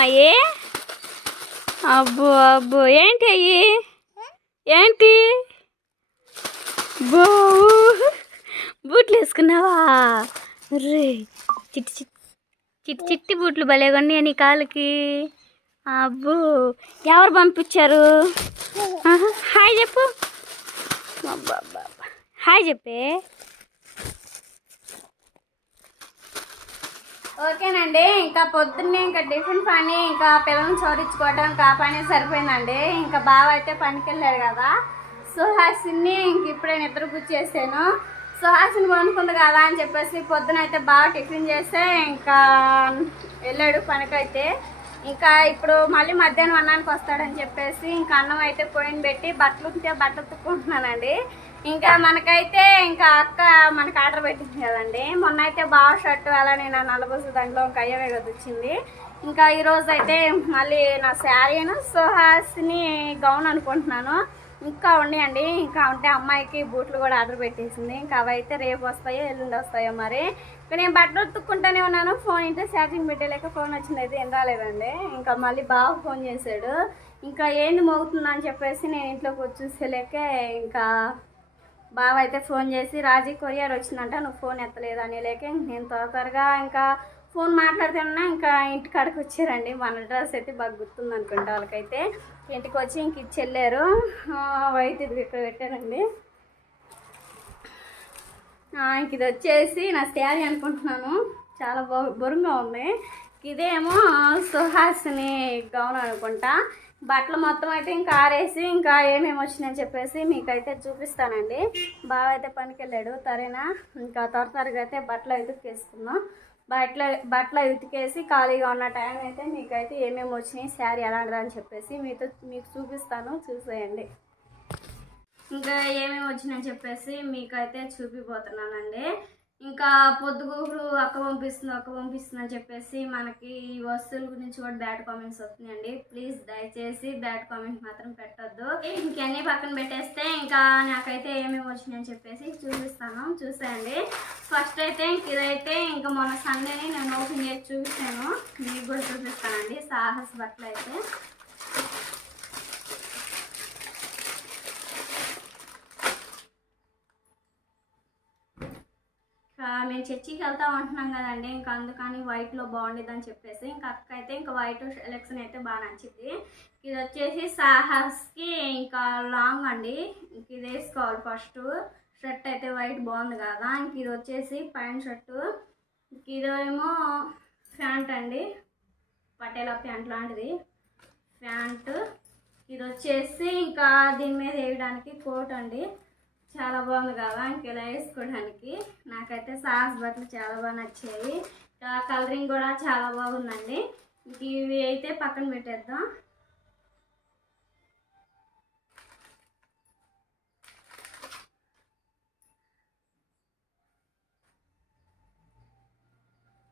అమ్మాయి? అబ్బో అబ్బో ఏంటి అయ్యి ఏంటి? బో బూట్లు వేసుకున్నావా? రే చిట్టి చిట్టి చిట్టి చిట్టి బూట్లు భలేగొండి నీ కాలుకి అబ్బో ఎవరు పంపించారు? హాయ్ చెప్పు. హాయ్ చెప్పే. ఓకేనండి ఇంకా పొద్దున్నే ఇంకా టిఫిన్ పని ఇంకా పిల్లల్ని చోరించుకోవడం కా పని సరిపోయిందండి. ఇంకా బావ అయితే పనికి వెళ్ళాడు కదా. సుహాసిని ఇంక ఇప్పుడే నిద్ర కూర్చేసాను సుహాసిని పనుకుంది కదా అని చెప్పేసి పొద్దున అయితే బాగా టిఫిన్ చేస్తే ఇంకా వెళ్ళాడు పనికైతే. ఇంకా ఇప్పుడు మళ్ళీ మధ్యాహ్నం అన్నానికి వస్తాడని చెప్పేసి ఇంకా అన్నం అయితే పోయిన పెట్టి బట్టలు ఉంటే బట్టలు తుక్కుంటున్నానండి ఇంకా మనకైతే ఇంకా అక్క మనకి ఆర్డర్ పెట్టింది కదండి. మొన్న అయితే బాగా షర్టు అలానే నా నలబోసు దాంట్లో ఒక అయ్యవే కదా వచ్చింది. ఇంకా ఈరోజు అయితే మళ్ళీ నా శారీను సుహాసిని గౌన్ అనుకుంటున్నాను. ఇంకా ఉన్నాయండి. ఇంకా ఉంటే అమ్మాయికి బూట్లు కూడా ఆర్డర్ పెట్టేసింది. ఇంకా అవి అయితే రేపు వస్తాయో ఎల్లుండి వస్తాయో మరి. ఇంకా నేను బట్టలు ఉతుక్కుంటూనే ఉన్నాను. ఫోన్ అయితే ఛార్జింగ్ పెట్టలేక ఫోన్ వచ్చింది. అయితే ఏం రాలేదండి. ఇంకా మళ్ళీ బాగా ఫోన్ చేశాడు. ఇంకా ఏంది మోగుతుందని చెప్పేసి నేను ఇంట్లోకి వచ్చి చూసేలేక ఇంకా బావ అయితే ఫోన్ చేసి రాజీ కొరియర్ వచ్చిందంట నువ్వు ఫోన్ ఎత్తలేదు అని లేక నేను త్వర త్వరగా ఇంకా ఫోన్ మాట్లాడుతున్నా ఇంకా ఇంటి కాడికి వచ్చారండి. మన అడ్రస్ అయితే బాగా గుర్తుంది అనుకుంటా వాళ్ళకైతే. ఇంటికి వచ్చి ఇంక ఇచ్చి వెళ్ళారు వైట్ ఇది ఇక్కడ పెట్టారండి. ఇంక ఇది వచ్చేసి నా శారీ అనుకుంటున్నాను. చాలా బొ బొరుగా ఉంది. ఇదేమో సుహాసిని గౌన్ అనుకుంటా. బట్టలు మొత్తం అయితే ఇంకా ఆరేసి ఇంకా ఏమేమి వచ్చినాయని చెప్పేసి మీకైతే చూపిస్తానండి. బాగా అయితే పనికి వెళ్ళాడు తరేనా ఇంకా త్వర త్వరగా అయితే బట్టలు అయితే ఉతికేసుకుందాం. బట్టలు బట్టలు ఉతికేసి ఖాళీగా ఉన్న టైం అయితే మీకైతే ఏమేమి వచ్చినాయి శారీ ఎలాంటిదని చెప్పేసి మీతో మీకు చూపిస్తాను చూసేయండి. ఇంకా ఏమేమి వచ్చినాయని చెప్పేసి మీకైతే చూపిపోతున్నానండి. ఇంకా పొద్దుగూకులు అక్క పంపిస్తుంది అక్క పంపిస్తుంది అని చెప్పేసి మనకి ఈ వస్తువుల గురించి కూడా బ్యాడ్ కామెంట్స్ వస్తున్నాయండి. ప్లీజ్ దయచేసి బ్యాడ్ కామెంట్ మాత్రం పెట్టొద్దు. ఇంకన్నీ పక్కన పెట్టేస్తే ఇంకా నాకైతే ఏమేమి వచ్చినాయని చెప్పేసి చూపిస్తాను. చూసేయండి. ఫస్ట్ అయితే ఇంక ఇదైతే ఇంకా మొన్న సండేని నేను ఓపెన్ చేసి చూపిస్తాను మీకు కూడా చూపిస్తానండి. సాహస్ బట్టలు అయితే ఇంకా మేము చర్చికి వెళ్తాం అంటున్నాం కదండి. ఇంకా అందుకని వైట్లో బాగుండేది అని చెప్పేసి ఇంకా అక్క అయితే ఇంకా వైట్ సెలెక్షన్ అయితే బాగా నచ్చింది. ఇది వచ్చేసి సాహస్కి ఇంకా లాంగ్ అండి. ఇంక ఇది వేసుకోవాలి ఫస్ట్ షర్ట్ అయితే వైట్ బాగుంది కదా. ఇంక ఇది వచ్చేసి ప్యాంట్ షర్టు. ఇంక ఇదేమో ప్యాంట్ అండి. పటేలా ప్యాంట్ లాంటిది. ప్యాంటు. ఇది వచ్చేసి ఇంకా దీని మీద వేయడానికి కోట్ అండి. చాలా బాగుంది కదా ఇంక ఇలా వేసుకోవడానికి? నాకైతే సాస్ బట్టలు చాలా బాగా నచ్చాయి. ఇంకా కలరింగ్ కూడా చాలా బాగుందండి. ఇంక ఇవి అయితే పక్కన పెట్టేద్దాం.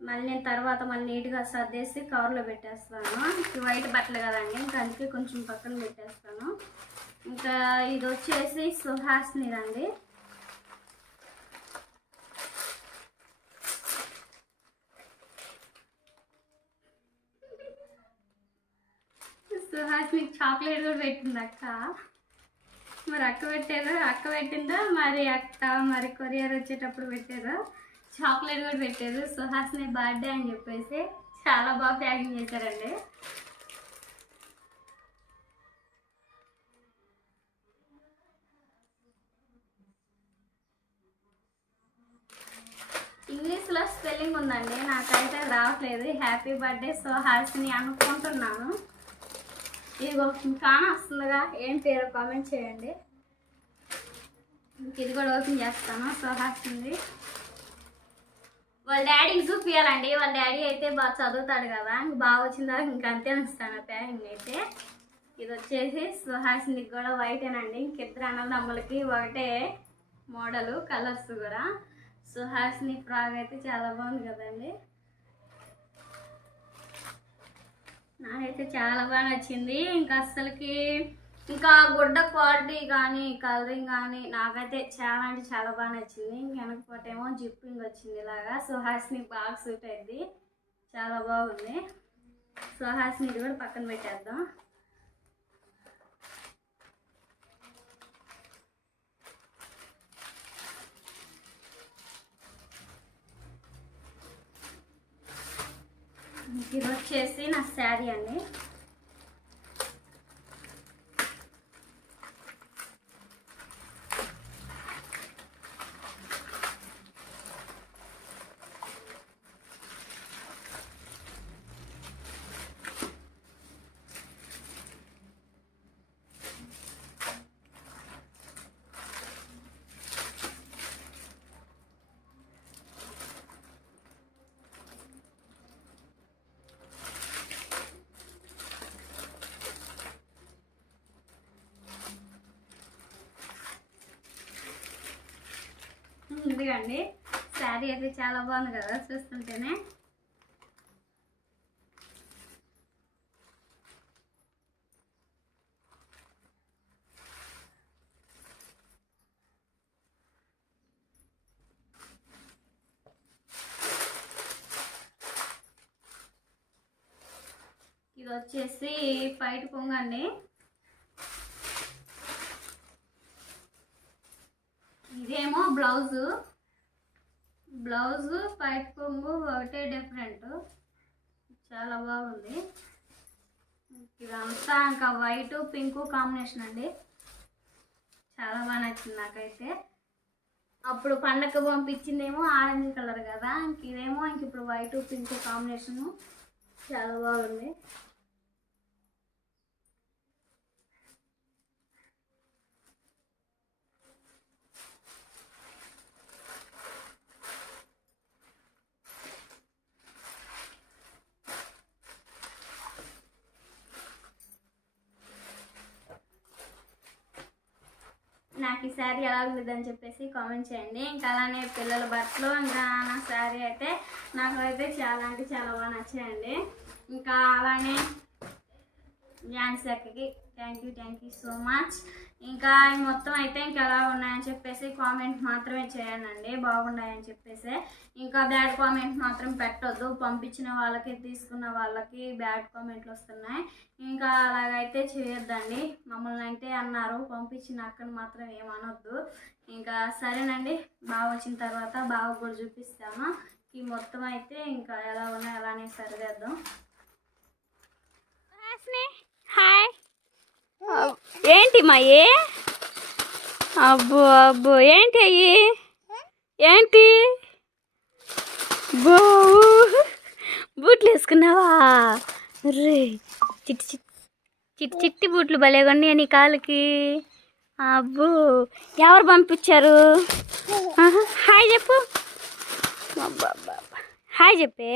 మళ్ళీ నేను తర్వాత మళ్ళీ నీట్గా సర్దేసి కవర్లో పెట్టేస్తాను. వైట్ బట్టలు కదండి ఇంకా అందుకే కొంచెం పక్కన పెట్టేస్తాను. ఇంకా ఇది వచ్చేసి సుహాస్ని అండి సుహాస్ని చాక్లెట్ కూడా పెట్టింది అక్క. మరి అక్క పెట్టారు? అక్క పెట్టిందా? మరి అక్క మరి కొరియర్ వచ్చేటప్పుడు పెట్టారు? చాక్లెట్ కూడా పెట్టారు. సుహాస్ని బర్త్డే అని చెప్పేసి చాలా బాగా ప్యాకింగ్ చేశారండి. స్పెల్లింగ్ ఉందండి. నాకైతే రావట్లేదు. హ్యాపీ బర్త్డే సో హాస్ని అనుకుంటున్నాను. ఇదిగో కాన వస్తుందిగా? ఏం పేరు కామెంట్ చేయండి. ఇది కూడా ఓపెన్ చేస్తాను సో హాస్ని వాళ్ళ డాడీకి చూపించాలండి వాళ్ళ డాడీ అయితే బాగా చదువుతాడు కదా. ఇంక బాగా వచ్చిందా ఇంక అంతే ఇస్తాను ప్యాకింగ్ అయితే ఇది వచ్చేసి సుహాసినికి కూడా వైటేనండి ఇంకిద్దరు అన్నదమ్ములకి ఒకటే మోడలు కలర్స్ కూడా. సుహాసిని ఫ్రాగ్ అయితే చాలా బాగుంది కదండి. నాకైతే చాలా బాగా నచ్చింది. ఇంకా అస్సలకి ఇంకా గుడ్డ క్వాలిటీ కానీ కలరింగ్ కానీ నాకైతే చాలా అంటే చాలా బాగా నచ్చింది. వెనకపోతేమో జిప్పింగ్ వచ్చింది ఇలాగా. సుహాసిని బాగా సూట్ అయింది. చాలా బాగుంది. సుహాసిని ఇది కూడా పక్కన పెట్టేద్దాం. ఇది వచ్చేసి నా శారీ అండి. ఇదిగండి శారీ అయితే చాలా బాగుంది కదా చూస్తుంటేనే. ఇది వచ్చేసి పైట పొంగండి ఇదేమో బ్లౌజు. బ్లౌజు పైట్ కొంగు ఒకటే డిఫరెంట్ చాలా బాగుంది. ఇదంతా ఇంకా వైట్ పింక్ కాంబినేషన్ అండి. చాలా బాగా నచ్చింది నాకైతే. అప్పుడు పండగ పంపించిందేమో ఆరెంజ్ కలర్ కదా. ఇంక ఇదేమో ఇంక ఇప్పుడు వైట్ పింక్ కాంబినేషను చాలా బాగుంది. నాకు ఈ శారీ ఎలా ఉందని చెప్పేసి కామెంట్ చేయండి. ఇంకా అలానే పిల్లల బట్టలు ఇంకా నా శారీ అయితే నాకు అయితే చాలా అంటే చాలా బాగా నచ్చాయండి. ఇంకా అలానే ఝాన్సీ అక్కకి. Thank you thank you so much ఇంకా మొత్తం అయితే ఇంకా ఎలా ఉన్నాయని చెప్పేసి కామెంట్ మాత్రమే చేయాలండి బాగున్నాయని చెప్పేసి. ఇంకా బ్యాడ్ కామెంట్ మాత్రం పెట్టొద్దు. పంపించిన వాళ్ళకి తీసుకున్న వాళ్ళకి బ్యాడ్ కామెంట్లు వస్తున్నాయి. ఇంకా అలాగైతే చేయొద్దండి. మమ్మల్ని అయితే అన్నారు. పంపించిన అక్కను మాత్రం ఏమనొద్దు. ఇంకా సరేనండి. బాగా వచ్చిన తర్వాత బాగా కూడా చూపిస్తాము ఈ మొత్తం అయితే ఇంకా ఎలా ఉన్నాయో అలానే సరిదేద్దాం. ఏంటి మాయి అబ్బో అబ్బో ఏంటి అయ్యి? ఏంటి? బో బూట్లు వేసుకున్నావా? రే చిట్టి చిట్టి చిట్టి చిట్టి బూట్లు భలేగా నీ కాలుకి అబ్బో ఎవరు పంపించారు? హాయ్ చెప్పు. అబ్బా అబ్బా. హాయ్ చెప్పే.